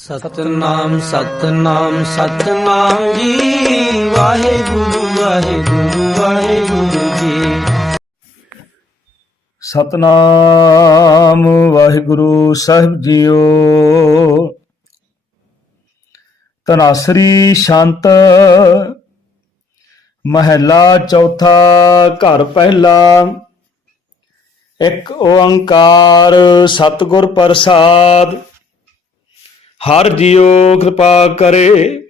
ਸਤਨਾਮ ਸਤਨਾਮ ਸਤਨਾਮ ਜੀ। ਵਾਹਿਗੁਰੂ ਵਾਹਿਗੁਰੂ ਵਾਹਿਗੁਰੂ ਜੀ। ਸਤਨਾਮ, ਵਾਹਿਗੁਰੂ ਸਾਹਿਬ ਜੀਓ। ਤਨਾਸਰੀ ਸ਼ਾਂਤ, ਮਹੱਲਾ ਚੌਥਾ ਘਰ ਪਹਿਲਾ। ਇੱਕ ਓੰਕਾਰ ਸਤਿਗੁਰ ਪ੍ਰਸਾਦ ਹਰ ਜੀਓ ਕਿਰਪਾ ਕਰੇ,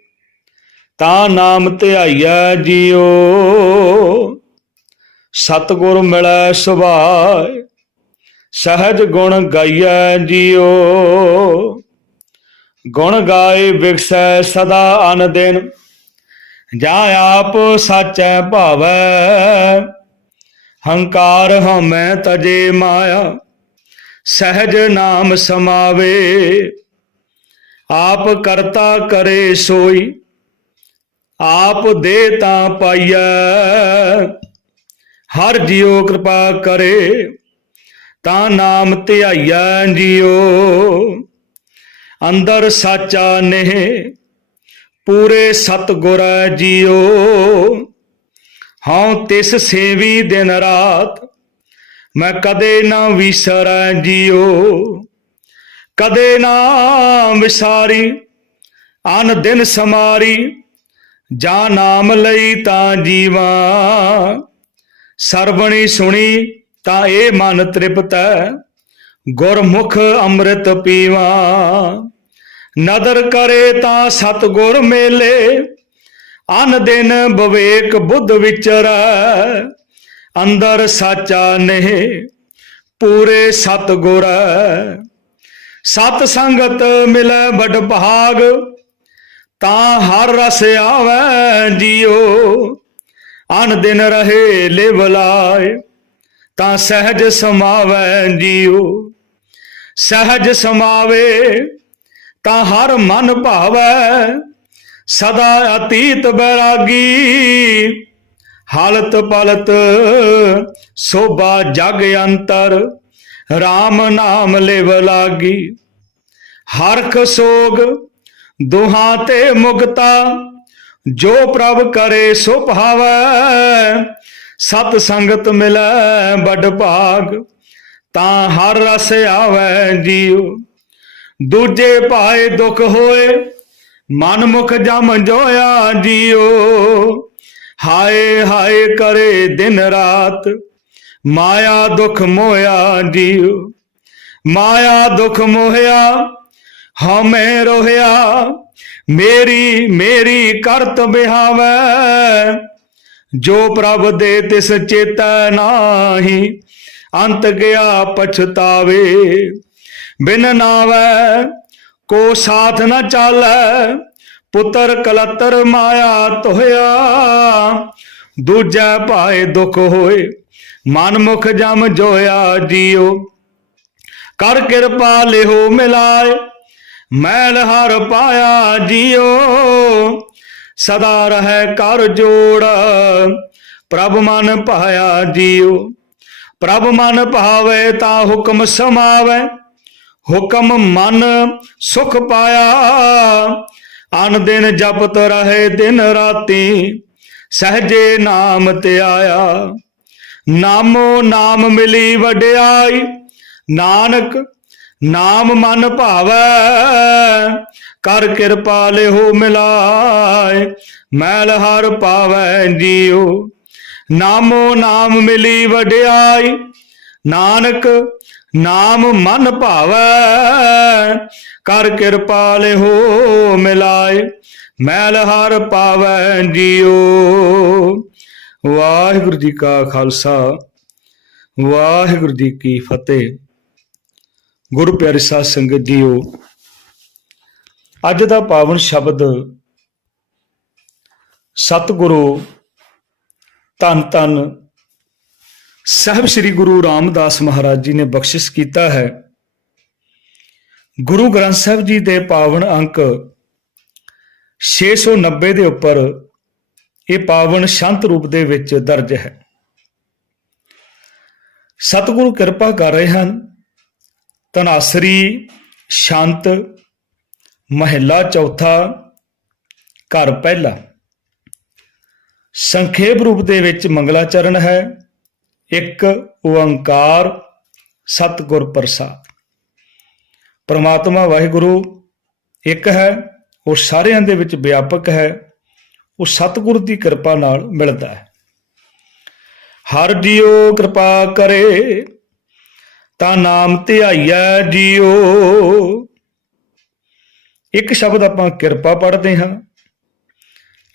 ਤਾਂ ਨਾਮ ਧਿਆਈਐ ਜੀਓ ਸਤਿਗੁਰ ਮਿਲੈ ਸੁਭਾਇ ਸਹਜ ਗੁਣ ਗਾਈਐ ਜੀਓ ਗੁਣ ਗਾਏ ਵਿਗਸੈ ਸਦਾ ਅਨ ਦਿਨ ਜਾਂ ਆਪ ਸਾਚੈ ਭਾਵੈ। ਹੰਕਾਰ ਹਮੈ ਤਜੇ ਮਾਇਆ, ਸਹਜ ਨਾਮ ਸਮਾਵੇ। ਆਪ ਕਰਤਾ ਕਰੇ ਸੋਈ, ਆਪ ਦੇ ਤਾਂ ਪਾਈਐ। ਹਰ ਜੀਉ ਕਿਰਪਾ ਕਰੇ, ਤਾਂ ਨਾਮ ਧਿਆਈਐ ਜੀਉ। ਅੰਦਰ ਸਾਚਾ ਨੇਹ, ਪੂਰੇ ਸਤਗੁਰ ਜੀਉ। ਹਉ ਤਿਸ ਸੇਵੀ ਦਿਨ ਰਾਤ, ਮੈਂ ਕਦੇ ਨਾ ਵਿਸਰੈ ਜੀਉ। ਕਦੇ ਨਾ ਵਿਸਾਰੀ, ਅਨ ਦਿਨ ਸਮਾਰੀ, ਜਾਂ ਨਾਮ ਲਈ ਤਾਂ ਜੀਵਾ। ਸਰਵਣੀ ਸੁਣੀ ਤਾਂ ਇਹ ਮਨ ਤ੍ਰਿਪਤ, ਗੁਰਮੁਖ ਅੰਮ੍ਰਿਤ ਪੀਵਾ। ਨਦਰ ਕਰੇ ਤਾਂ ਸਤਗੁਰ ਮੇਲੇ, ਅਨ ਦਿਨ ਵਿਵੇਕ ਬੁੱਧ ਵਿਚਰੈ। ਅੰਦਰ ਸਾਚਾ ਨਹੀਂ, ਪੂਰੇ ਸਤਗੁਰ। ਸਤ ਸੰਗਤ ਮਿਲੈ ਬੜ ਭਾਗ, ਤਾਂ ਹਰ ਰਸ ਆਵੈ ਜੀਓ। ਅਨ ਦਿਨ ਰਹੇ ਲਿਵ ਲਾਇ ਤਾਂ ਸਹਿਜ ਸਮਾਵੈ ਜੀਉ ਸਹਿਜ ਸਮਾਵੇ, ਤਾਂ ਹਰ ਮਨ ਭਾਵੈ, ਸਦਾ ਅਤੀਤ ਬੈਰਾਗੀ। ਹਾਲਤ ਪਲਤ ਸੋਭਾ ਜਗ ਅੰਤਰ RAM ਨਾਮ ਲਿਵ ਲਾਗੀ। ਹਰਖ ਸੋਗ ਦੁਹਾਂ ਤੇ ਮੁਕਤਾ ਜੋ ਪ੍ਰਭ ਕਰੇ ਸੋ ਭਾਵੈ। ਸਤ ਸੰਗਤ ਮਿਲੈ ਬੜ ਭਾਗ, ਤਾਂ ਹਰ ਰਸ ਆਵੈ ਜੀਉ। ਦੂਜੇ ਭਾਏ ਦੁਖ ਹੋਏ, ਮਨ ਮੁਖ ਜਮ ਜੋਇਆ ਜੀਉ। ਹਾਏ ਹਾਏ ਕਰੇ ਦਿਨ ਰਾਤ ਮਾਇਆ ਦੁਖ ਮੋਇਆ ਜੀਉ, ਮਾਇਆ ਦੁਖ ਮੋਹਿਆ ਹਮੇ ਰੋਹਿਆ, ਮੇਰੀ ਮੇਰੀ ਕਰਤ ਬਿਹਾਵੈ, ਜੋ ਪ੍ਰਭ ਦੇ ਤਿਸ ਚੇਤੈ ਨਾਹੀ, ਅੰਤ ਗਿਆ ਪਛਤਾਵੇ, ਬਿਨ ਨਾਵੈ, ਕੋ ਸਾਥ ਨ ਚਾਲੈ, ਪੁੱਤਰ ਕਲਤਰ ਮਾਇਆ ਤੋਹਿਆ ਦੂਜੈ ਭਾਏ ਦੁਖ ਹੋਏ ਮਨ ਮੁਖ ਜਮ ਜੋਇਆ ਜੀਉ ਕਰ ਕਿਰਪਾ ਲਿਹੋ ਮਿਲਾਏ, ਮੈਲ ਹਰ ਪਾਇਆ ਜੀਓ। ਸਦਾ ਰਹਿ ਕਰ ਜੋੜ, ਪ੍ਰਭ ਮਨ ਪਾਇਆ ਜੀਓ। ਪ੍ਰਭ ਮਨ ਭਾਵੇ ਤਾਂ ਹੁਕਮ ਸਮਾਵੇ, ਹੁਕਮ ਮਨ ਸੁਖ ਪਾਇਆ। ਅਨ ਦਿਨ ਜਪਤ ਰਹੇ ਦਿਨ ਰਾਤੀ, ਸਹਜੇ ਨਾਮ ਤੇ ਆਇਆ। ਨਾਮੋ ਨਾਮ ਮਿਲੀ ਵਡਿਆਈ, ਨਾਨਕ ਨਾਮ ਮਨ ਭਾਵੈ, ਕਰ ਕਿਰਪਾ ਲਿਹੋ ਮਿਲਾਏ, ਮੈਲ ਹਰ ਪਾਵੈ ਜੀਉ। ਨਾਮੋ ਨਾਮ ਮਿਲੀ ਵਡਿਆਈ, ਨਾਨਕ ਨਾਮ ਮਨ ਭਾਵੈ, ਕਰ ਕਿਰਪਾ ਲਿਹੋ ਮਿਲਾਏ, ਮੈਲ ਹਰ ਪਾਵੈ ਜੀਉ। ਵਾਹਿਗੁਰੂ ਜੀ ਕਾ ਖਾਲਸਾ, ਵਾਹਿਗੁਰੂ ਜੀ ਕੀ ਫਤਿਹ। ਗੁਰੂ ਪਿਆਰੇ ਸਾਧ ਸੰਗਤ ਜੀਓ, ਅੱਜ ਦਾ ਪਾਵਨ ਸ਼ਬਦ ਸਤਿਗੁਰੂ ਧੰਨ ਧੰਨ ਸਾਹਿਬ ਸ੍ਰੀ ਗੁਰੂ ਰਾਮਦਾਸ ਮਹਾਰਾਜ ਜੀ ਨੇ ਬਖਸ਼ਿਸ਼ ਕੀਤਾ ਹੈ। ਗੁਰੂ ਗ੍ਰੰਥ ਸਾਹਿਬ ਜੀ ਦੇ ਪਾਵਨ ਅੰਕ 690 ਦੇ ਉੱਪਰ ਇਹ ਪਾਵਨ ਸ਼ਾਂਤ ਰੂਪ ਦੇ ਵਿੱਚ ਦਰਜ ਹੈ। ਸਤਿਗੁਰੂ ਕਿਰਪਾ ਕਰ ਰਹੇ ਹਨ। ਤਨਾਸਰੀ ਸ਼ਾਂਤ, ਮਹੱਲਾ ਚੌਥਾ, ਘਰ ਪਹਿਲਾ। ਸੰਖੇਪ ਰੂਪ ਦੇ ਵਿੱਚ ਮੰਗਲਾਚਰਨ ਹੈ। ਇੱਕ, ਓੰਕਾਰ, ਸਤਿਗੁਰ ਪ੍ਰਸਾਦ। ਪਰਮਾਤਮਾ ਵਾਹਿਗੁਰੂ, ਇੱਕ ਹੈ, ਉਹ ਸਾਰਿਆਂ ਦੇ ਵਿੱਚ ਵਿਆਪਕ ਹੈ। ਉਹ ਸਤਿਗੁਰ ਦੀ ਕਿਰਪਾ ਨਾਲ ਮਿਲਦਾ ਹੈ। ਹਰ ਜੀਓ ਕਿਰਪਾ ਕਰੇ, ਤਾਂ ਨਾਮ ਧਿਆਈਐ ਜੀਓ ਇੱਕ ਸ਼ਬਦ ਆਪਾਂ ਕਿਰਪਾ ਪੜ੍ਹਦੇ ਹਾਂ।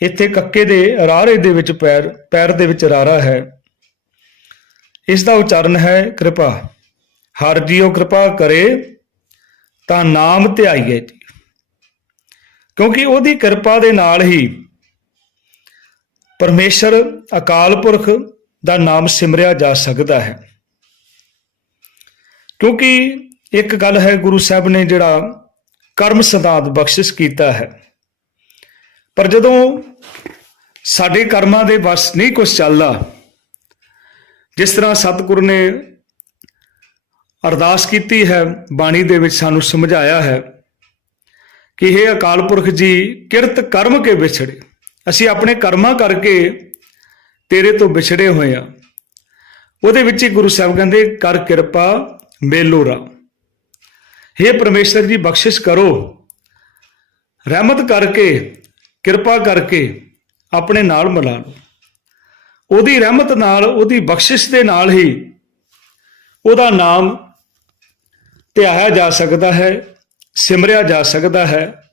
ਇੱਥੇ ਕੱਕੇ ਦੇ ਰਾਰੇ ਦੇ ਵਿੱਚ ਪੈਰ ਪੈਰ ਦੇ ਵਿੱਚ ਰਾਰਾ ਹੈ। ਇਸ ਦਾ ਉਚਾਰਨ ਹੈ ਕਿਰਪਾ। ਹਰ ਜੀਓ ਕਿਰਪਾ ਕਰੇ, ਤਾਂ ਨਾਮ ਧਿਆਈਏ ਜੀ। ਕਿਉਂਕਿ ਉਹਦੀ ਕਿਰਪਾ ਦੇ ਨਾਲ ਹੀ ਪਰਮੇਸ਼ਰ ਅਕਾਲ ਪੁਰਖ ਦਾ ਨਾਮ ਸਿਮਰਿਆ ਜਾ ਸਕਦਾ ਹੈ। ਕਿਉਂਕਿ ਇੱਕ ਗੱਲ ਹੈ, ਗੁਰੂ ਸਾਹਿਬ ਨੇ ਜਿਹੜਾ ਕਰਮ ਸਿਧਾਂਤ ਬਖਸ਼ਿਸ਼ ਕੀਤਾ ਹੈ। ਪਰ ਜਦੋਂ ਸਾਡੇ ਕਰਮਾਂ ਦੇ ਵਸ ਨਹੀਂ ਕੁਝ ਚੱਲਦਾ, ਜਿਸ ਤਰ੍ਹਾਂ ਸਤਿਗੁਰ ਨੇ ਅਰਦਾਸ ਕੀਤੀ ਹੈ, ਬਾਣੀ ਦੇ ਵਿੱਚ ਸਾਨੂੰ ਸਮਝਾਇਆ ਹੈ ਕਿ ਇਹ ਅਕਾਲ ਪੁਰਖ ਜੀ, ਕਿਰਤ ਕਰਮ ਕੇ ਵਿਛੜੇ। ਅਸੀਂ ਆਪਣੇ ਕਰਮਾਂ ਕਰਕੇ ਤੇਰੇ ਤੋਂ ਵਿਛੜੇ ਹੋਏ ਆ ਉਹਦੇ ਵਿੱਚ ਹੀ ਗੁਰੂ ਸਾਹਿਬ ਕਹਿੰਦੇ, ਕਰ ਕਿਰਪਾ ਮੇਲੋਰਾ हे ਪਰਮੇਸ਼ਰ ਜੀ, ਬਖਸ਼ਿਸ਼ ਕਰੋ। ਰਹਿਮਤ ਕਰਕੇ, ਕਿਰਪਾ ਕਰਕੇ ਆਪਣੇ ਨਾਲ ਮਿਲਾ ਲਓ। ਉਹਦੀ ਰਹਿਮਤ ਨਾਲ, ਉਹਦੀ ਬਖਸ਼ਿਸ਼ ਦੇ ਨਾਲ ਹੀ ਉਹਦਾ ਨਾਮ ਧਿਆਇਆ ਜਾ ਸਕਦਾ ਹੈ, ਸਿਮਰਿਆ ਜਾ ਸਕਦਾ ਹੈ।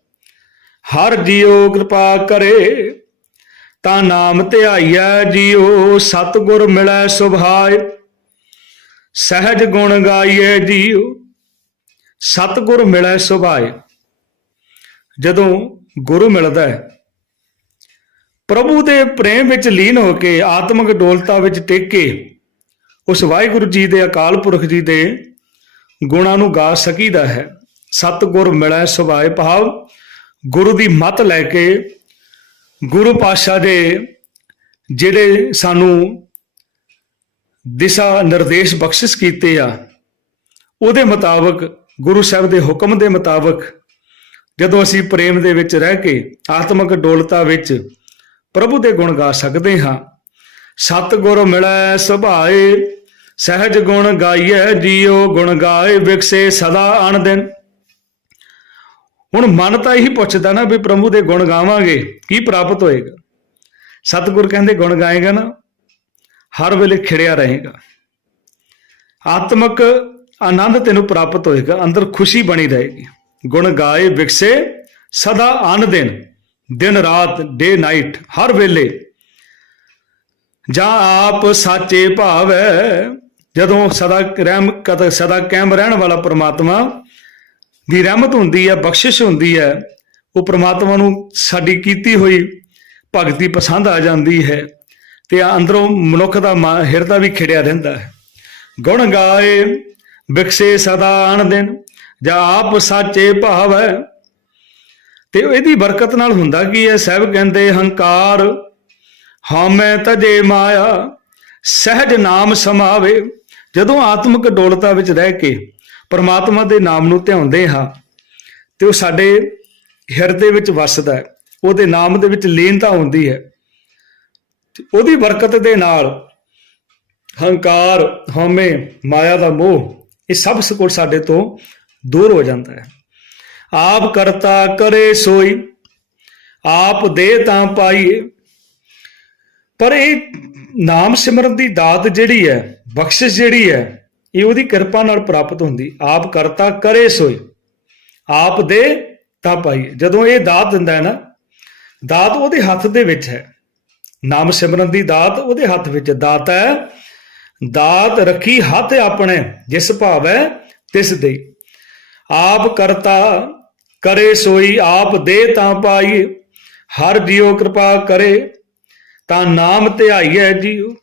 ਹਰ ਜੀਉ ਕਿਰਪਾ ਕਰੇ ਤਾਂ ਨਾਮ ਧਿਆਈਐ, ਜੀਉ ਸਤਿਗੁਰ ਮਿਲੈ ਸੁਭਾਏ। ਸਹਿਜ ਗੁਣ ਗਾਈਐ, ਜੀਉ ਸਤਿਗੁਰ ਮਿਲੈ ਸੁਭਾਏ। ਜਦੋਂ ਗੁਰੂ ਮਿਲਦਾ ਹੈ, ਪ੍ਰਭੂ ਦੇ ਪ੍ਰੇਮ ਵਿੱਚ ਲੀਨ ਹੋ ਕੇ ਆਤਮਿਕ ਡੋਲਤਾ ਵਿੱਚ ਟਿਕ ਕੇ ਉਸ ਵਾਹਿਗੁਰੂ ਜੀ ਦੇ ਅਕਾਲ ਪੁਰਖ ਜੀ ਦੇ ਗੁਣਾਂ ਨੂੰ ਗਾ ਸਕੀਦਾ ਹੈ। ਸਤਿਗੁਰ ਮਿਲੈ ਸੁਭਾਏ ਭਾਵ ਗੁਰੂ ਦੀ ਮਤ ਲੈ ਕੇ ਗੁਰੂ ਪਾਤਸ਼ਾਹ ਦੇ ਜਿਹੜੇ ਸਾਨੂੰ ਦਿਸ਼ਾ ਨਿਰਦੇਸ਼ ਬਖਸ਼ਿਸ਼ ਕੀਤੇ ਆ, ਉਹਦੇ ਮੁਤਾਬਕ, ਗੁਰੂ ਸਾਹਿਬ ਦੇ ਹੁਕਮ ਦੇ ਮੁਤਾਬਕ ਜਦੋਂ ਅਸੀਂ ਪ੍ਰੇਮ ਦੇ ਵਿੱਚ ਰਹਿ ਕੇ ਆਤਮਿਕ ਡੋਲਤਾ ਵਿੱਚ ਪ੍ਰਭੂ ਦੇ ਗੁਣ ਗਾ ਸਕਦੇ ਹਾਂ, ਸਤਿਗੁਰ ਮਿਲੈ ਸੁਭਾਏ, ਸਹਿਜ ਗੁਣ ਗਾਈਐ, ਜੀਉ ਗੁਣ ਗਾਏ, ਵਿਕਸੇ ਸਦਾ ਅਣ ਦਿਨ ਹੁਣ ਮਨ ਤਾਂ ਇਹੀ ਪੁੱਛਦਾ ਨਾ ਵੀ ਪ੍ਰਭੂ ਦੇ ਗੁਣ ਗਾਵਾਂਗੇ, ਕੀ ਪ੍ਰਾਪਤ ਹੋਏਗਾ? ਸਤਿਗੁਰ ਕਹਿੰਦੇ ਗੁਣ ਗਾਏਗਾ ਨਾ, ਹਰ ਵੇਲੇ ਖਿੜਿਆ ਰਹੇਗਾ। ਆਤਮਿਕ ਆਨੰਦ ਤੈਨੂੰ ਪ੍ਰਾਪਤ ਹੋਏਗਾ, ਅੰਦਰ ਖੁਸ਼ੀ ਬਣੀ ਰਹੇਗੀ। ਗੁਣ ਗਾਏ ਵਿਕਸੇ, ਸਦਾ ਅਨ ਦਿਨ ਦਿਨ ਰਾਤ, ਡੇ ਨਾਈਟ, ਹਰ ਵੇਲੇ। ਜਾਂ ਆਪ ਸਾਚੇ ਭਾਵ ਹੈ ਜਦੋਂ ਸਦਾ ਰਹਿਮ, ਕਦ ਸਦਾ ਕਾਇਮ ਰਹਿਣ ਵਾਲਾ ਪ੍ਰਮਾਤਮਾ ਦੀ ਰਹਿਮਤ ਹੁੰਦੀ ਹੈ, ਬਖਸ਼ਿਸ਼ ਹੁੰਦੀ ਹੈ, ਉਹ ਪ੍ਰਮਾਤਮਾ ਨੂੰ ਸਾਡੀ ਕੀਤੀ ਹੋਈ ਭਗਤੀ ਪਸੰਦ ਆ ਜਾਂਦੀ ਹੈ ਤੇ ਅੰਦਰੋਂ ਮਨੁੱਖ ਦਾ ਮਨ- ਹਿਰਦਾ ਵੀ ਖਿੜਿਆ ਰਹਿੰਦਾ ਹੈ। ਗੁਣ ਗਾਏ, ਵਿਕਸੇ ਸਦਾ ਆਣ ਦਿਨ, ਜਾਂ ਆਪ ਸਾਚੇ ਭਾਵ। ਹੈ ਤੇ ਇਹਦੀ ਬਰਕਤ ਨਾਲ ਹੁੰਦਾ ਕੀ ਹੈ, ਸਾਹਿਬ ਕਹਿੰਦੇ, ਹੰਕਾਰ ਹਉਮੈ ਤਜੇ ਮਾਇਆ, ਸਹਿਜ ਨਾਮ ਸਮਾਵੇ, ਜਦੋਂ ਆਤਮਿਕ ਡੋਲਤਾ ਵਿੱਚ ਰਹਿ ਕੇ ਪਰਮਾਤਮਾ ਦੇ ਨਾਮ ਨੂੰ ਧਿਆਉਂਦੇ ਹਾਂ ਤੇ ਉਹ ਸਾਡੇ ਹਿਰਦੇ ਵਿੱਚ ਵਸਦਾ ਹੈ। ਉਹਦੇ ਨਾਮ ਦੇ ਵਿੱਚ ਲੀਨਤਾ ਹੁੰਦੀ ਹੈ। ਉਹਦੀ ਬਰਕਤ ਦੇ ਨਾਲ ਹੰਕਾਰ, ਹਉਮੈ, ਮਾਇਆ ਦਾ ਮੋਹ, ਇਹ ਸਭ ਸਕੋਲ ਸਾਡੇ ਤੋਂ ਦੂਰ ਹੋ ਜਾਂਦਾ ਹੈ। ਆਪ ਕਰਤਾ ਕਰੇ ਸੋਈ, ਆਪ ਦੇ ਤਾਂ ਪਾਈਏ। ਪਰ ਇਹ ਨਾਮ ਸਿਮਰਨ ਦੀ ਦਾਤ ਜਿਹੜੀ ਹੈ, ਬਖਸ਼ਿਸ਼ ਜਿਹੜੀ ਹੈ ਇਹ ਉਹਦੀ ਕਿਰਪਾ ਨਾਲ ਪ੍ਰਾਪਤ ਹੁੰਦੀ। ਆਪ ਕਰਤਾ ਕਰੇ ਸੋਈ। ਆਪ ਦੇ ਤਾਂ ਪਾਈ। ਜਦੋਂ ਇਹ ਦਾਤ ਦਿੰਦਾ ਹੈ ਨਾ, ਦਾਤ ਉਹਦੇ ਹੱਥ ਦੇ ਵਿੱਚ ਹੈ। ਨਾਮ ਸਿਮਰਨ ਦੀ ਦਾਤ ਉਹਦੇ ਹੱਥ ਵਿੱਚ ਦਾਤ ਹੈ, ਦਾਤ ਰੱਖੀ ਹੱਥ ਆਪਣੇ, ਜਿਸ ਭਾਵੈ ਤਿਸ ਦੇ। ਆਪ ਕਰਤਾ ਕਰੇ ਸੋਈ, ਆਪ ਦੇ ਤਾਂ ਪਾਈ। ਹਰ ਜੀਉ ਕਿਰਪਾ ਕਰੇ, ਤਾਂ ਨਾਮ ਧਿਆਈਐ ਜੀਉ।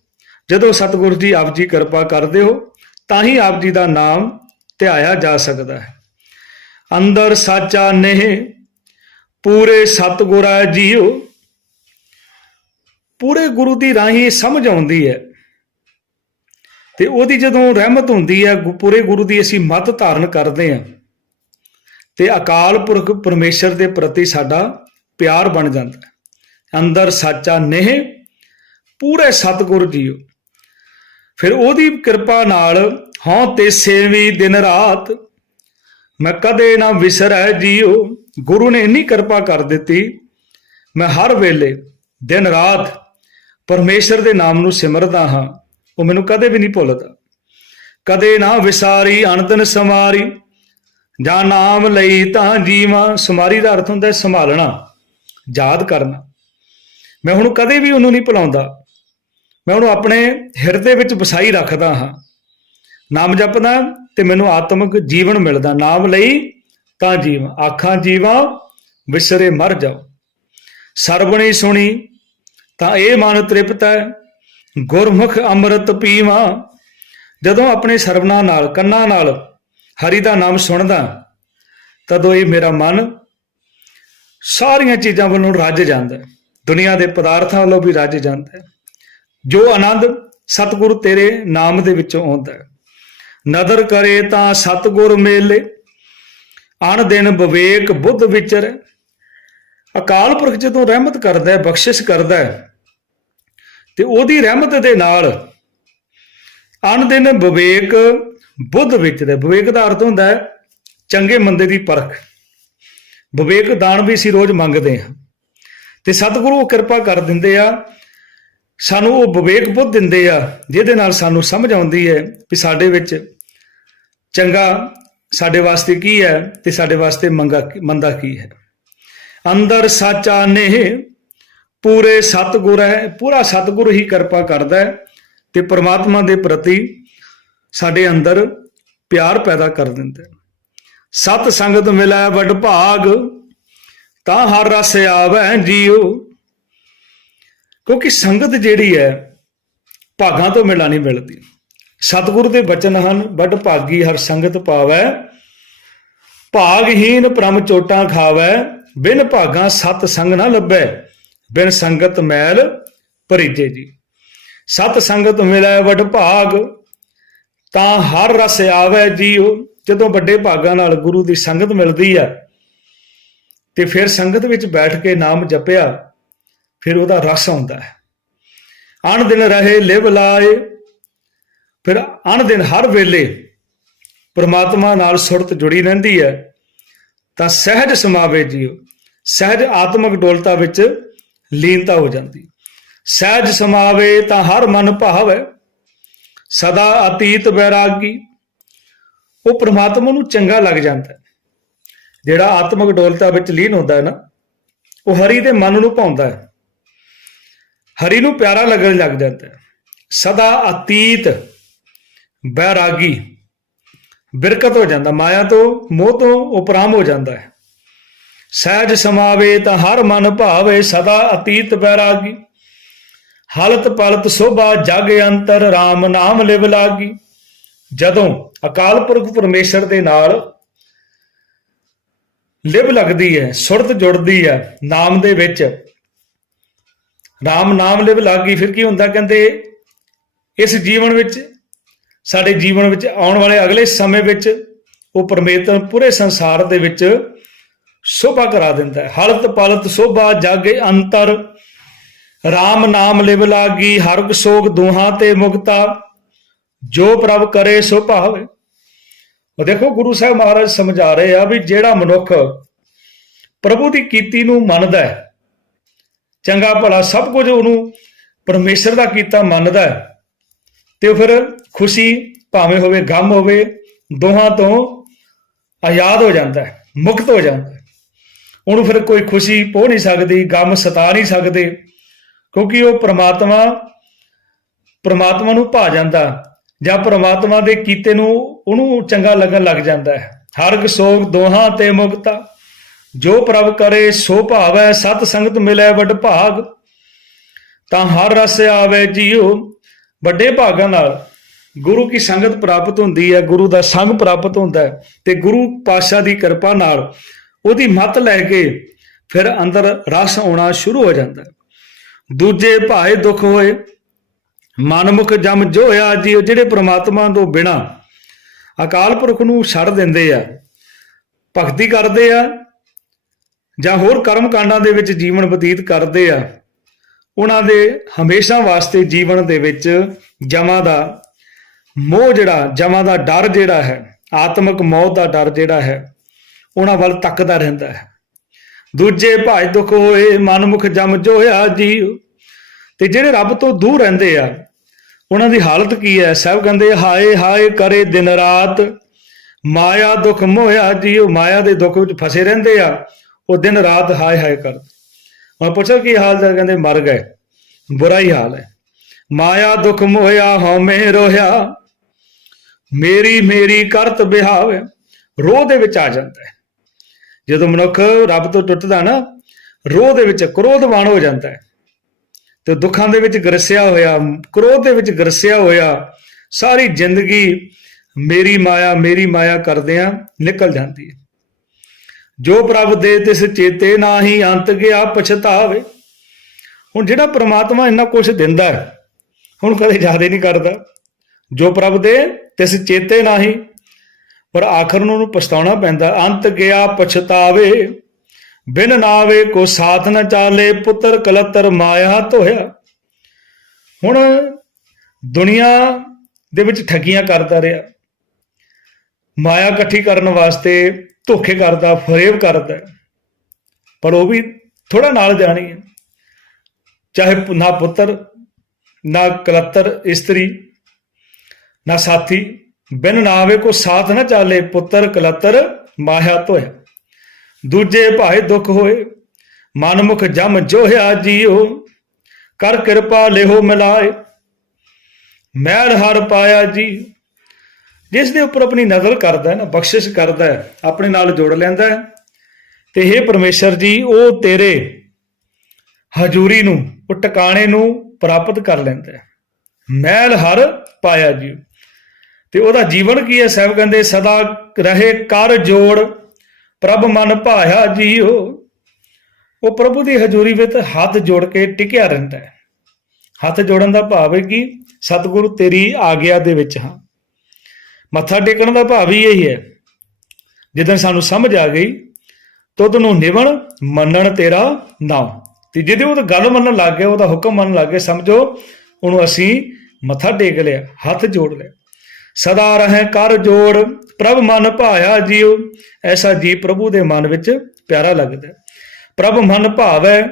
ਜਦੋਂ ਸਤਿਗੁਰੂ ਜੀ ਆਪ ਜੀ ਕਿਰਪਾ ਕਰਦੇ ਹੋ ਤਾਂ ਹੀ ਆਪ ਜੀ ਦਾ ਨਾਮ ਧਿਆਇਆ ਜਾ ਸਕਦਾ ਹੈ। ਅੰਦਰ ਸਾਚਾ ਨਹਿ, ਪੂਰੇ ਸਤਿਗੁਰਾ ਜੀਓ ਪੂਰੇ ਗੁਰੂ ਦੀ ਰਾਹੀਂ ਸਮਝ ਆਉਂਦੀ ਹੈ। ਤੇ ਉਹਦੀ ਜਦੋਂ ਰਹਿਮਤ ਹੁੰਦੀ ਹੈ, ਗੁ- ਪੂਰੇ ਗੁਰੂ ਦੀ ਅਸੀਂ ਮੱਤ ਧਾਰਨ ਕਰਦੇ ਹਾਂ। ਤੇ ਅਕਾਲ ਪੁਰਖ ਪਰਮੇਸ਼ਰ ਦੇ ਪ੍ਰਤੀ ਸਾਡਾ ਪਿਆਰ ਬਣ ਜਾਂਦਾ ਹੈ। ਅੰਦਰ ਸੱਚਾ ਨੇਹ, ਪੂਰੇ ਸਤਿਗੁਰ ਜੀਓ ਫਿਰ ਉਹਦੀ ਕਿਰਪਾ ਨਾਲ ਹਉ ਤੇ ਸੇਵੀ ਦਿਨ ਰਾਤ ਮੈਂ ਕਦੇ ਨਾ ਵਿਸਰੈ ਜੀਓ ਗੁਰੂ ਨੇ ਇੰਨੀ ਕਿਰਪਾ ਕਰ ਦਿੱਤੀ। ਮੈਂ ਹਰ ਵੇਲੇ ਦਿਨ ਰਾਤ ਪਰਮੇਸ਼ਰ ਦੇ ਨਾਮ ਨੂੰ ਸਿਮਰਦਾ ਹਾਂ। ਉਹ ਮੈਨੂੰ ਕਦੇ ਵੀ ਨਹੀਂ ਭੁੱਲਦਾ। ਕਦੇ ਨਾ ਵਿਸਾਰੀ ਅਣਦਨ ਸਮਾਰੀ ਜਾਂ ਨਾਮ ਲਈ ਤਾਂ ਜੀਵਾਂ। ਸਮਾਰੀ ਦਾ ਅਰਥ ਹੁੰਦਾ ਹੈ ਸੰਭਾਲਣਾ, ਯਾਦ ਕਰਨਾ। ਮੈਂ ਹੁਣ ਕਦੇ ਵੀ ਉਹਨੂੰ ਨਹੀਂ ਭੁਲਾਉਂਦਾ। ਮੈਂ ਉਹਨੂੰ ਆਪਣੇ ਹਿਰਦੇ ਵਿੱਚ ਵਸਾਈ ਰੱਖਦਾ ਹਾਂ। ਨਾਮ ਜਪਦਾ ਤੇ ਮੈਨੂੰ ਆਤਮਿਕ ਜੀਵਨ ਮਿਲਦਾ। ਨਾਮ ਲਈ ਤਾਂ ਜੀਵ। ਆਖਾਂ, ਜੀਵਾਂ, ਵਿਸਰੇ ਮਰ ਜਾਓ। ਸਰਬਣੀ ਸੁਣੀ, ਤਾਂ ਇਹ ਮਨ ਤ੍ਰਿਪਤ ਹੈ। ਗੁਰਮੁਖ ਅੰਮ੍ਰਿਤ ਪੀਵਾਂ। ਜਦੋਂ ਆਪਣੇ ਸਰਵਨਾ ਨਾਲ, ਕੰਨਾਂ ਨਾਲ ਹਰੀ ਦਾ ਨਾਮ ਸੁਣਦਾ, ਤਦੋਂ ਇਹ ਮੇਰਾ ਮਨ ਸਾਰੀਆਂ ਚੀਜ਼ਾਂ ਵੱਲੋਂ ਰੱਜ ਜਾਂਦਾ ਹੈ। ਦੁਨੀਆ ਦੇ ਪਦਾਰਥਾਂ ਵੱਲੋਂ ਵੀ ਰੱਜ ਜਾਂਦਾ ਜੋ ਆਨੰਦ ਸਤਿਗੁਰ ਤੇਰੇ ਨਾਮ ਦੇ ਵਿੱਚੋਂ ਆਉਂਦਾ ਹੈ। ਨਦਰ ਕਰੇ ਤਾਂ ਸਤਿਗੁਰ ਮੇਲੇ, ਅਣ ਦਿਨ ਵਿਵੇਕ ਬੁੱਧ ਵਿਚਰ। ਅਕਾਲ ਪੁਰਖ ਜਦੋਂ ਰਹਿਮਤ ਕਰਦਾ ਹੈ, ਬਖਸ਼ਿਸ਼ ਕਰਦਾ ਹੈ, ਤੇ ਉਹਦੀ ਰਹਿਮਤ ਦੇ ਨਾਲ ਅਣ ਦਿਨ ਵਿਵੇਕ ਬੁੱਧ ਵਿਚਰ ਵਿਵੇਕ ਦਾ ਅਰਥ ਹੁੰਦਾ ਹੈ, ਚੰਗੇ ਮੰਦੇ ਦੀ ਪਰਖ। ਵਿਵੇਕ ਦਾਨ ਵੀ ਅਸੀਂ ਰੋਜ਼ ਮੰਗਦੇ ਹਾਂ। ਤੇ ਸਤਿਗੁਰੂ ਕਿਰਪਾ ਕਰ ਦਿੰਦੇ ਆ ਸਾਨੂੰ ਉਹ ਵਿਵੇਕ ਬੁੱਧ ਦਿੰਦੇ ਆ, ਜਿਹਦੇ ਨਾਲ ਸਾਨੂੰ ਸਮਝ ਆਉਂਦੀ ਹੈ ਕਿ ਸਾਡੇ ਵਿੱਚ ਚੰਗਾ ਸਾਡੇ ਵਾਸਤੇ ਕੀ ਹੈ ਤੇ ਸਾਡੇ ਵਾਸਤੇ ਮੰਗਾ ਮੰਦਾ ਕੀ ਹੈ। ਅੰਦਰ ਸਾਚਾ ਨੇਹ, ਪੂਰੇ ਸਤਿਗੁਰ ਹੈ, ਪੂਰਾ ਸਤਿਗੁਰ ਹੀ ਕਿਰਪਾ ਕਰਦਾ ਹੈ ਤੇ ਪ੍ਰਮਾਤਮਾ ਦੇ ਪ੍ਰਤੀ ਸਾਡੇ ਅੰਦਰ ਪਿਆਰ ਪੈਦਾ ਕਰ ਦਿੰਦਾ ਹੈ। ਸਤ ਸੰਗਤ ਮਿਲੈ ਵੱਡ ਭਾਗ ਤਾਂ ਹਰ ਰਸ ਆਵੈ ਜੀਉ ਕਿਉਂਕਿ ਸੰਗਤ ਜਿਹੜੀ ਹੈ, ਭਾਗਾਂ ਤੋਂ ਮਿਲਾ ਨਹੀਂ ਮਿਲਦੀ। ਸਤਿਗੁਰੂ ਦੇ ਬਚਨ ਹਨ, ਵੱਡ ਭਾਗੀ ਹਰ ਸੰਗਤ ਪਾਵੈ। ਭਾਗਹੀਨ ਪ੍ਰਮ ਚੋਟਾਂ ਖਾਵੈ, ਬਿਨ ਭਾਗਾਂ ਸਤ ਸੰਗ ਨਾ ਲੱਭੈ। ਬਿਨ ਸੰਗਤ ਮੈਲ ਭਰੀਜੇ ਜੀ। ਸਤ ਸੰਗਤ ਮਿਲੈ, ਵੱਡ ਭਾਗ, ਤਾਂ ਹਰ ਰਸ ਆਵੈ ਜੀਉ। ਜਦੋਂ ਵੱਡੇ ਭਾਗਾਂ ਨਾਲ ਗੁਰੂ ਦੀ ਸੰਗਤ ਮਿਲਦੀ ਆ ਤੇ ਫਿਰ ਸੰਗਤ ਵਿੱਚ ਬੈਠ ਕੇ ਨਾਮ ਜਪਿਆ। ਫਿਰ ਉਹਦਾ ਰਸ ਆਉਂਦਾ ਹੈ। ਅਣ ਦਿਨ ਰਹੇ, ਲਿਵ ਲਾਏ। ਫਿਰ ਅਣ ਦਿਨ ਹਰ ਵੇਲੇ ਪਰਮਾਤਮਾ ਨਾਲ ਸੁਰਤ ਜੁੜੀ ਰਹਿੰਦੀ ਹੈ। ਤਾਂ ਸਹਿਜ ਸਮਾਵੇ ਜੀਓ। ਸਹਿਜ ਆਤਮਿਕ ਡੋਲਤਾ ਵਿੱਚ ਲੀਨਤਾ ਹੋ ਜਾਂਦੀ। ਸਹਿਜ ਸਮਾਵੇ ਤਾਂ ਹਰ ਮਨ ਭਾਵ। ਹੈ ਸਦਾ ਅਤੀਤ ਬੈਰਾਗੀ ਉਹ ਪ੍ਰਮਾਤਮਾ ਨੂੰ ਚੰਗਾ ਲੱਗ ਜਾਂਦਾ ਹੈ। ਜਿਹੜਾ ਆਤਮਿਕ ਡੋਲਤਾ ਵਿੱਚ ਲੀਨ ਹੁੰਦਾ ਹੈ ਨਾ, ਉਹ ਹਰੀ ਦੇ ਮਨ ਨੂੰ ਭਾਉਂਦਾ ਹੈ। ਹਰੀ ਨੂੰ ਪਿਆਰਾ ਲੱਗਣ ਲੱਗ ਜਾਂਦਾ ਹੈ। ਸਦਾ ਅਤੀਤ, ਬੈਰਾਗੀ, ਬਿਰਕਤ ਹੋ ਜਾਂਦਾ, ਮਾਇਆ ਤੋਂ, ਮੋਹ ਤੋਂ ਉਪਰਾਮ ਹੋ ਜਾਂਦਾ ਹੈ। ਸਹਿਜ ਸਮਾਵੇ ਤਾਂ ਹਰ ਮਨ ਭਾਵੇ, ਸਦਾ ਅਤੀਤ, ਬੈਰਾਗੀ। ਹਾਲਤ ਪਲਤ ਸੋਭਾ ਜਗ ਅੰਤਰ RAM ਨਾਮ ਲਿਵ ਲਾਗੀ। ਜਦੋਂ ਅਕਾਲ ਪੁਰਖ ਪਰਮੇਸ਼ਰ ਦੇ ਨਾਲ ਲਿਵ ਲੱਗਦੀ ਹੈ, ਸੁਰਤ ਜੁੜਦੀ ਹੈ, ਨਾਮ ਦੇ ਵਿੱਚ ਰਾਮ ਨਾਮ ਲਿਵ ਲਾਗੀ, ਫਿਰ ਕੀ ਹੁੰਦਾ ਕਹਿੰਦੇ, ਇਸ ਜੀਵਨ ਵਿੱਚ, ਸਾਡੇ ਜੀਵਨ ਵਿੱਚ ਆਉਣ ਵਾਲੇ ਅਗਲੇ ਸਮੇਂ ਵਿੱਚ, ਉਹ ਪਰਮੇਸ਼ਰ ਪੂਰੇ ਸੰਸਾਰ ਦੇ ਵਿੱਚ ਸ਼ੋਭਾ ਕਰਾ ਦਿੰਦਾ ਹੈ। ਹਲਤ ਪਲਤ ਸ਼ੋਭਾ ਜਗ ਅੰਤਰ RAM ਨਾਮ ਲਿਵ ਲਾਗੀ ਹਰਗ ਸੋਗ ਦੋਹਾਂ ਤੇ ਮੁਕਤਾ, ਜੋ ਪ੍ਰਭ ਕਰੇ ਸੋ ਭਾਵੇ। ਉਹ ਦੇਖੋ, ਗੁਰੂ ਸਾਹਿਬ ਮਹਾਰਾਜ ਸਮਝਾ ਰਹੇ ਆ ਵੀ ਜਿਹੜਾ ਮਨੁੱਖ ਪ੍ਰਭੂ ਦੀ ਕੀਤੀ ਨੂੰ ਮੰਨਦਾ ਹੈ ਚੰਗਾ ਭਲਾ ਸਭ ਕੁਝ ਉਹਨੂੰ ਪਰਮੇਸ਼ਰ ਦਾ ਕੀਤਾ ਮੰਨਦਾ ਹੈ। ਤੇ ਫਿਰ ਖੁਸ਼ੀ ਭਾਵੇਂ ਹੋਵੇ, ਗਮ ਹੋਵੇ, ਦੋਹਾਂ ਤੋਂ ਆਜ਼ਾਦ ਹੋ ਜਾਂਦਾ ਹੈ, ਮੁਕਤ ਹੋ ਜਾਂਦਾ ਹੈ। ਉਹਨੂੰ ਫਿਰ ਕੋਈ ਖੁਸ਼ੀ ਪੋ ਨਹੀਂ ਸਕਦੀ, ਗਮ ਸਤਾ ਨਹੀਂ ਸਕਦੇ, ਕਿਉਂਕਿ ਉਹ ਪ੍ਰਮਾਤਮਾ ਪ੍ਰਮਾਤਮਾ ਨੂੰ ਭਾ ਜਾਂਦਾ ਜਾਂ ਪ੍ਰਮਾਤਮਾ ਦੇ ਕੀਤੇ ਨੂੰ ਉਹਨੂੰ ਚੰਗਾ ਲੱਗਣ ਲੱਗ ਜਾਂਦਾ ਹੈ। ਹਰਗ ਸੋਗ ਦੋਹਾਂ ਤੇ ਮੁਕਤਾ ਜੋ ਪ੍ਰਭ ਕਰੇ ਸੋ ਭਾਵੈ, ਸਤ ਸੰਗਤ ਮਿਲੈ ਵੱਡ ਭਾਗ। ਤਾਂ ਹਰ ਰਸ ਆਵੇ ਜੀਉ, ਵੱਡੇ ਭਾਗਾਂ ਨਾਲ। ਗੁਰੂ ਕੀ ਸੰਗਤ ਪ੍ਰਾਪਤ ਹੁੰਦੀ ਹੈ, ਗੁਰੂ ਦਾ ਸੰਗ ਪ੍ਰਾਪਤ ਹੁੰਦਾ ਹੈ ਤੇ ਗੁਰੂ ਪਾਤਸ਼ਾਹ ਦੀ ਕਿਰਪਾ ਨਾਲ ਉਹਦੀ ਮੱਤ ਲੈ ਕੇ ਫਿਰ ਅੰਦਰ ਰਸ ਆਉਣਾ ਸ਼ੁਰੂ ਹੋ ਜਾਂਦਾ ਹੈ। ਦੂਜੇ ਭਾਏ ਦੁੱਖ ਹੋਏ, ਮਨਮੁਖ ਜਮ ਜੋਇਆ ਜੀ ਜਿਹੜੇ ਪ੍ਰਮਾਤਮਾ ਤੋਂ ਬਿਨਾ ਅਕਾਲ ਪੁਰਖ ਨੂੰ ਛੱਡ ਦਿੰਦੇ ਆ, ਭਗਤੀ ਕਰਦੇ ਆ ਜਾਂ ਹੋਰ ਕਰਮ ਕਾਂਡਾਂ ਦੇ ਵਿੱਚ ਜੀਵਨ ਬਤੀਤ ਕਰਦੇ ਆ, ਉਹਨਾਂ ਦੇ ਹਮੇਸ਼ਾ ਵਾਸਤੇ ਜੀਵਨ ਦੇ ਵਿੱਚ ਜਮਾਂ ਦਾ ਮੋਹ ਜਿਹੜਾ, ਜਮਾਂ ਦਾ ਡਰ ਜਿਹੜਾ ਹੈ, ਆਤਮਿਕ ਮੌਤ ਦਾ ਡਰ ਜਿਹੜਾ ਹੈ, ਉਹਨਾਂ ਵੱਲ ਤੱਕਦਾ ਰਹਿੰਦਾ ਹੈ। ਦੂਜੇ ਭਾਜ ਦੁਖ ਹੋਏ, ਮਨਮੁਖ ਜਮ ਜੋਇਆ ਜੀ ਤੇ ਜਿਹੜੇ ਰੱਬ ਤੋਂ ਦੂਰ ਰਹਿੰਦੇ ਆ, ਉਹਨਾਂ ਦੀ ਹਾਲਤ ਕੀ ਹੈ? ਸਭ ਕਹਿੰਦੇ, ਹਾਏ ਹਾਏ, ਕਰੇ ਦਿਨ ਰਾਤ। ਮਾਇਆ ਦੁਖ ਮੋਇਆ ਜੀ ਉਹ ਮਾਇਆ ਦੇ ਦੁੱਖ ਵਿੱਚ ਫਸੇ ਰਹਿੰਦੇ ਆ। ਉਹ ਦਿਨ ਰਾਤ ਹਾਏ ਹਾਏ ਕਰਦੇ। ਹੁਣ ਪੁੱਛੋ ਕੀ ਹਾਲ ਦਾ ਕਹਿੰਦੇ ਮਰ ਗਏ। ਬੁਰਾ ਹੀ ਹਾਲ ਹੈ। ਮਾਇਆ ਦੁਖ ਮੋਇਆ ਹਉਮੈ ਰੋਇਆ ਮੇਰੀ ਮੇਰੀ ਕਰਤ ਬਿਹਾਵੇ। ਰੋਹ ਦੇ ਵਿੱਚ ਆ ਜਾਂਦਾ ਹੈ। ਜਦੋਂ ਮਨੁੱਖ ਰੱਬ ਤੋਂ ਟੁੱਟਦਾ ਨਾ, ਰੋਹ ਦੇ ਵਿੱਚ ਕ੍ਰੋਧਵਾਨ ਹੋ ਜਾਂਦਾ ਹੈ। ਤੇ ਦੁੱਖਾਂ ਦੇ ਵਿੱਚ ਗਰਸਿਆ ਹੋਇਆ, ਕ੍ਰੋਧ ਦੇ ਵਿੱਚ ਗਰਸਿਆ ਹੋਇਆ, ਸਾਰੀ ਜ਼ਿੰਦਗੀ ਮੇਰੀ ਮਾਇਆ ਮੇਰੀ ਮਾਇਆ ਕਰਦਿਆਂ ਨਿਕਲ ਜਾਂਦੀ ਹੈ। ਜੋ ਪ੍ਰਭ ਦੇ ਤਿਸ ਚੇਤੇ ਨਾਹੀ ਅੰਤ ਗਿਆ ਪਛਤਾਵੇ। ਹੁਣ ਜਿਹੜਾ ਪ੍ਰਮਾਤਮਾ ਇੰਨਾ ਕੁਝ ਦਿੰਦਾ ਹੈ, ਹੁਣ ਕਦੇ ਜ਼ਿਆਦਾ ਨਹੀਂ ਕਰਦਾ। ਜੋ ਪ੍ਰਭ ਦੇ ਤਿਸ ਚੇਤੇ ਨਾਹੀ, ਪਰ ਆਖਰ ਨੂੰ ਉਹਨੂੰ ਪਛਤਾਉਣਾ ਪੈਂਦਾ, ਅੰਤ ਗਿਆ ਪਛਤਾਵੇ। ਬਿਨ ਨਾਵੇ ਕੋ ਸਾਥ ਨ ਚਾਲੇ, ਪੁੱਤਰ ਕਲਤਰ ਮਾਇਆ ਧੋਇਆ। ਹੁਣ ਦੁਨੀਆ ਦੇ ਵਿੱਚ ਠੱਗੀਆਂ ਕਰਦਾ ਰਿਹਾ। ਮਾਇਆ ਇਕੱਠੀ ਕਰਨ ਵਾਸਤੇ ਧੋਖੇ ਕਰਦਾ, ਫਰੇਬ ਕਰਦਾ ਪਰ ਉਹ ਵੀ ਥੋੜਾ ਨਾਲ ਜਾਣੀ ਹੈ। ਚਾਹੇ ਨਾ ਪੁੱਤਰ, ਨਾ ਕਲਤਰ, ਇਸਤਰੀ, ਨਾ ਸਾਥੀ, ਬਿਨ ਨਾਵੇ ਕੋ ਸਾਥ ਨਾ ਚਾਲੇ, ਪੁੱਤਰ, ਕਲਤਰ ਮਾਇਆ ਧੋਇਆ। ਦੂਜੇ ਭਾਏ ਦੁੱਖ ਹੋਏ ਮਨ ਮੁਖ ਜਮ ਜੋਹਿਆ ਜੀਓ। ਕਰ ਕਿਰਪਾ ਲਿਹੋ ਮਿਲਾਏ, ਮੈਲ ਹਰ ਪਾਇਆ ਜੀ। ਜਿਸ ਦੇ ਉੱਪਰ ਆਪਣੀ ਨਜ਼ਰ ਕਰਦਾ ਹੈ ਨਾ, ਬਖਸ਼ਿਸ਼ ਕਰਦਾ ਹੈ, ਆਪਣੇ ਨਾਲ ਜੋੜ ਲੈਂਦਾ ਹੈ। ਤੇ ਇਹ ਪਰਮੇਸ਼ਰ ਜੀ, ਉਹ ਤੇਰੇ ਹਜ਼ੂਰੀ ਨੂੰ ਉਹ ਟਿਕਾਣੇ ਨੂੰ ਪ੍ਰਾਪਤ ਕਰ ਲੈਂਦਾ ਹੈ। ਮੈਲ ਹਰ ਪਾਇਆ ਜੀ। ਤੇ ਉਹਦਾ ਜੀਵਨ ਕੀ ਹੈ? ਸਾਹਿਬ ਕਹਿੰਦੇ, ਸਦਾ ਰਹੇ ਕਰ ਜੋੜ, ਪ੍ਰਭ ਮਨ ਭਾਇਆ ਜੀਓ। ਉਹ ਪ੍ਰਭੂ ਦੀ ਹਜ਼ੂਰੀ ਵਿੱਚ ਹੱਥ ਜੋੜ ਕੇ ਟਿਕਿਆ ਰਹਿੰਦਾ ਹੈ। ਹੱਥ ਜੋੜਨ ਦਾ ਭਾਵ ਹੈ ਕਿ ਸਤਿਗੁਰੂ ਤੇਰੀ ਆਗਿਆ ਦੇ ਵਿੱਚ ਹਾਂ। ਮੱਥਾ ਟੇਕਣ ਦਾ ਭਾਵ ਹੀ ਇਹੀ ਹੈ। ਜਦੋਂ ਸਾਨੂੰ ਸਮਝ ਆ ਗਈ, ਤੁਧ ਨੂੰ ਨਿਵਣ ਮੰਨਣ ਤੇਰਾ ਨਾਮ। ਤੇ ਜਿਹਦੇ ਉਹ ਤਾਂ ਗੱਲ ਮੰਨਣ ਲੱਗ ਗਿਆ ਉਹਦਾ ਹੁਕਮ ਮੰਨਣ ਲੱਗ ਗਏ ਸਮਝੋ, ਉਹਨੂੰ ਅਸੀਂ ਮੱਥਾ ਟੇਕ ਲਿਆ, ਹੱਥ ਜੋੜ ਲਿਆ। ਸਦਾ ਰਹੇ ਕਰ ਜੋੜ, ਪ੍ਰਭ ਮਨ ਭਾਇਆ ਜੀਉ, ਐਸਾ ਜੀ ਪ੍ਰਭੂ ਦੇ ਮਨ ਵਿੱਚ ਪਿਆਰਾ ਲੱਗਦਾ ਪ੍ਰਭ ਮਨ ਭਾਵੈ,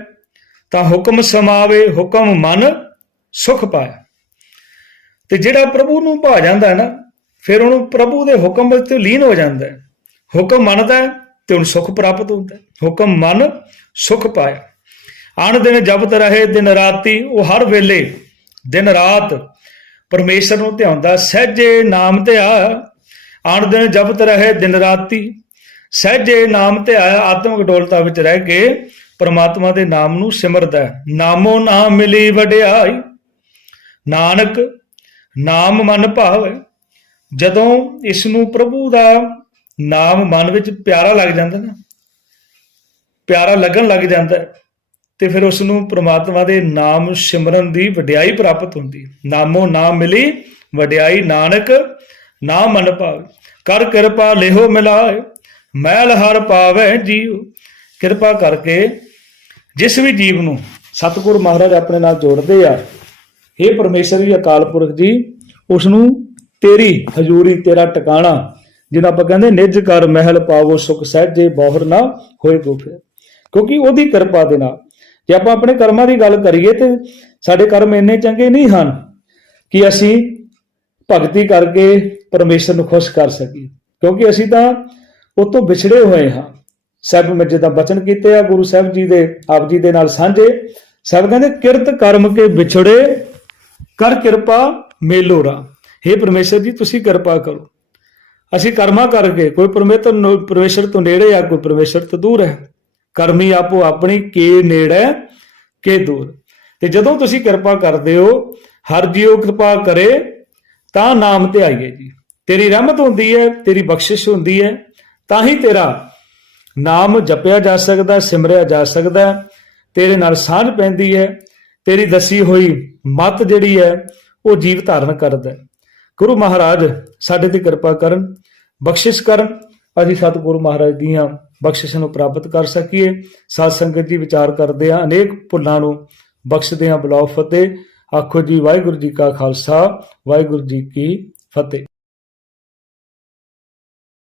ਤਾਂ ਹੁਕਮ ਸਮਾਵੇ, ਹੁਕਮ ਮਨ ਸੁਖ ਪਾਇਆ। ਤੇ ਜਿਹੜਾ ਪ੍ਰਭੂ ਨੂੰ ਭਾ ਜਾਂਦਾ ਹੈ ਨਾ ਫਿਰ ਉਹਨੂੰ ਪ੍ਰਭੂ ਦੇ ਹੁਕਮ ਵਿੱਚ ਲੀਨ ਹੋ ਜਾਂਦਾ ਹੈ। ਹੁਕਮ ਮੰਨਦਾ ਹੈ ਤੇ ਉਹਨੂੰ ਸੁਖ ਪ੍ਰਾਪਤ ਹੁੰਦਾ ਹੈ। ਹੁਕਮ ਮਨ, ਸੁਖ ਪਾਇਆ। ਆਣ ਦਿਨ ਜਪਤ ਰਹੇ, ਦਿਨ ਰਾਤੀ ਉਹ ਹਰ ਵੇਲੇ, ਦਿਨ ਰਾਤ ਪਰਮੇਸ਼ਰ ਨੂੰ ਧਿਆਉਂਦਾ, ਸਹਿਜੇ ਨਾਮ ਧਿਆ। ਆਣ ਦਿਨ ਜਪਤ ਰਹੇ, ਦਿਨ ਰਾਤੀ ਸਹਿਜੇ ਨਾਮ ਧਿਆਇਆ ਆਤਮਿਕ ਡੋਲਤਾ ਵਿੱਚ ਰਹਿ ਕੇ ਪਰਮਾਤਮਾ ਦੇ ਨਾਮ ਨੂੰ ਸਿਮਰਦਾ ਹੈ। ਨਾਮੋ ਨਾਮ ਮਿਲੀ ਵਡਿਆਈ। ਨਾਨਕ, ਨਾਮ ਮਨ ਭਾਵੈ। ਜਦੋਂ ਇਸ ਨੂੰ ਪ੍ਰਭੂ ਦਾ ਨਾਮ ਮਨ ਵਿੱਚ ਪਿਆਰਾ ਲੱਗ ਜਾਂਦਾ ਨਾ, ਪਿਆਰਾ ਲੱਗਣ ਲੱਗ ਜਾਂਦਾ, ਤੇ ਫਿਰ ਉਸ ਨੂੰ ਪ੍ਰਮਾਤਮਾ ਦੇ ਨਾਮ ਸਿਮਰਨ ਦੀ ਵਡਿਆਈ ਪ੍ਰਾਪਤ ਹੁੰਦੀ ਨਾਮੋ ਨਾਮ ਮਿਲੀ, ਵਡਿਆਈ ਨਾਨਕ ਨਾਮ ਮਨ ਭਾਵੇ। ਕਰ ਕਿਰਪਾ ਲਿਹੋ ਮਿਲਾਏ ਮੈਲ ਹਰ ਪਾਵੇ ਜੀਉ। ਕਿਰਪਾ ਕਰਕੇ ਜਿਸ ਵੀ ਜੀਵ ਨੂੰ ਸਤਿਗੁਰ ਮਹਾਰਾਜ ਆਪਣੇ ਨਾਲ ਜੋੜਦੇ ਆ हे ਪਰਮੇਸ਼ਰ ਜੀ, ਅਕਾਲ ਪੁਰਖ ਜੀ ਉਸ ਨੂੰ ਤੇਰੀ ਹਜ਼ੂਰੀ ਤੇਰਾ ਟਿਕਾਣਾ ਜਿਹਦਾ ਆਪਾਂ ਕਹਿੰਦੇ ਨਿਜ ਕਰ ਮਹਿਲ ਪਾਵੋ, ਸੁਖ ਸਹਿਜੇ ਬੋਹਰ ਨਾ ਹੋਏ ਕੋ ਕਿਉਂਕਿ ਉਹਦੀ ਕਿਰਪਾ ਦੇ ਨਾਲ। ਜੇ ਆਪਾਂ ਆਪਣੇ ਕਰਮਾਂ ਦੀ ਗੱਲ ਕਰੀਏ ਤੇ ਸਾਡੇ ਕਰਮ ਇੰਨੇ ਚੰਗੇ ਨਹੀਂ ਹਨ ਕਿ ਅਸੀਂ ਭਗਤੀ ਕਰਕੇ ਪਰਮੇਸ਼ਰ ਨੂੰ ਖੁਸ਼ ਕਰ ਸਕੀਏ। ਕਿਉਂਕਿ ਅਸੀਂ ਤਾਂ ਉਹ ਤੋਂ ਵਿਛੜੇ ਹੋਏ ਹਾਂ। ਸਭ ਮੈਂ ਜਿੱਦਾਂ ਬਚਨ ਕੀਤੇ ਆ ਗੁਰੂ ਸਾਹਿਬ ਜੀ ਦੇ, ਆਪ ਜੀ ਦੇ ਨਾਲ ਸਾਂਝੇ। ਸਭ ਕਹਿੰਦੇ ਕਿਰਤ ਕਰਮ ਕੇ ਵਿਛੜੇ, ਕਰ ਕਿਰਪਾ ਮੇਲੋ ਰਾ हे ਪਰਮੇਸ਼ਰ ਜੀ, ਤੁਸੀਂ ਕਿਰਪਾ ਕਰੋ। ਅਸੀਂ ਕਰਮਾ ਕਰਕੇ ਕੋਈ ਪਰਮੇਸ਼ਰ ਨੂੰ- ਪਰਮੇਸ਼ਰ ਤੋਂ ਨੇੜੇ ਆ, ਕੋਈ ਪਰਮੇਸ਼ਰ ਤੋਂ ਦੂਰ ਹੈ। ਕਰਮੀ ਆਪੋ ਆਪਣੀ ਕੇ ਨੇੜੇ ਕੇ ਦੂਰ। ਤੇ ਜਦੋਂ ਤੁਸੀਂ ਕਿਰਪਾ ਕਰਦੇ ਹੋ, ਹਰ ਜੀਉ ਕਿਰਪਾ ਕਰੇ, ਤਾਂ ਨਾਮ ਤੇ ਆਈਏ ਜੀ। ਤੇਰੀ ਰਹਿਮਤ ਹੁੰਦੀ ਹੈ, ਤੇਰੀ ਬਖਸ਼ਿਸ਼ ਹੁੰਦੀ ਹੈ, ਤਾਂ ਹੀ ਤੇਰਾ ਨਾਮ ਜਪਿਆ ਜਾ ਸਕਦਾ, ਸਿਮਰਿਆ ਜਾ ਸਕਦਾ ਤੇਰੇ ਨਾਲ ਸਾਂਝ ਪੈਂਦੀ ਹੈ, ਤੇਰੀ ਦਸੀ ਹੋਈ ਮਤ ਜਿਹੜੀ ਹੈ, ਉਹ ਜੀਵ ਧਾਰਨ ਕਰਦਾ ਗੁਰੂ ਮਹਾਰਾਜ ਸਾਡੇ ਤੇ ਕਿਰਪਾ ਕਰਨ, ਬਖਸ਼ਿਸ਼ ਕਰਨ, ਅਸੀਂ ਸਤਿਗੁਰੂ ਮਹਾਰਾਜ ਦੀਆਂ ਬਖਸ਼ਿਸ਼ਾਂ ਨੂੰ ਪ੍ਰਾਪਤ ਕਰ ਸਕੀਏ। ਸਾਧ ਸੰਗਤ ਜੀ ਵਿਚਾਰ ਕਰਦੇ ਆ ਅਨੇਕ ਭੁੱਲਾਂ ਨੂੰ ਬਖਸ਼ਦੇ ਆ ਬਲਾਉ ਫਤਿਹ। ਆਖੋ ਜੀ, ਵਾਹਿਗੁਰੂ ਜੀ ਕਾ ਖਾਲਸਾ, ਵਾਹਿਗੁਰੂ ਜੀ ਕੀ ਫਤਿਹ।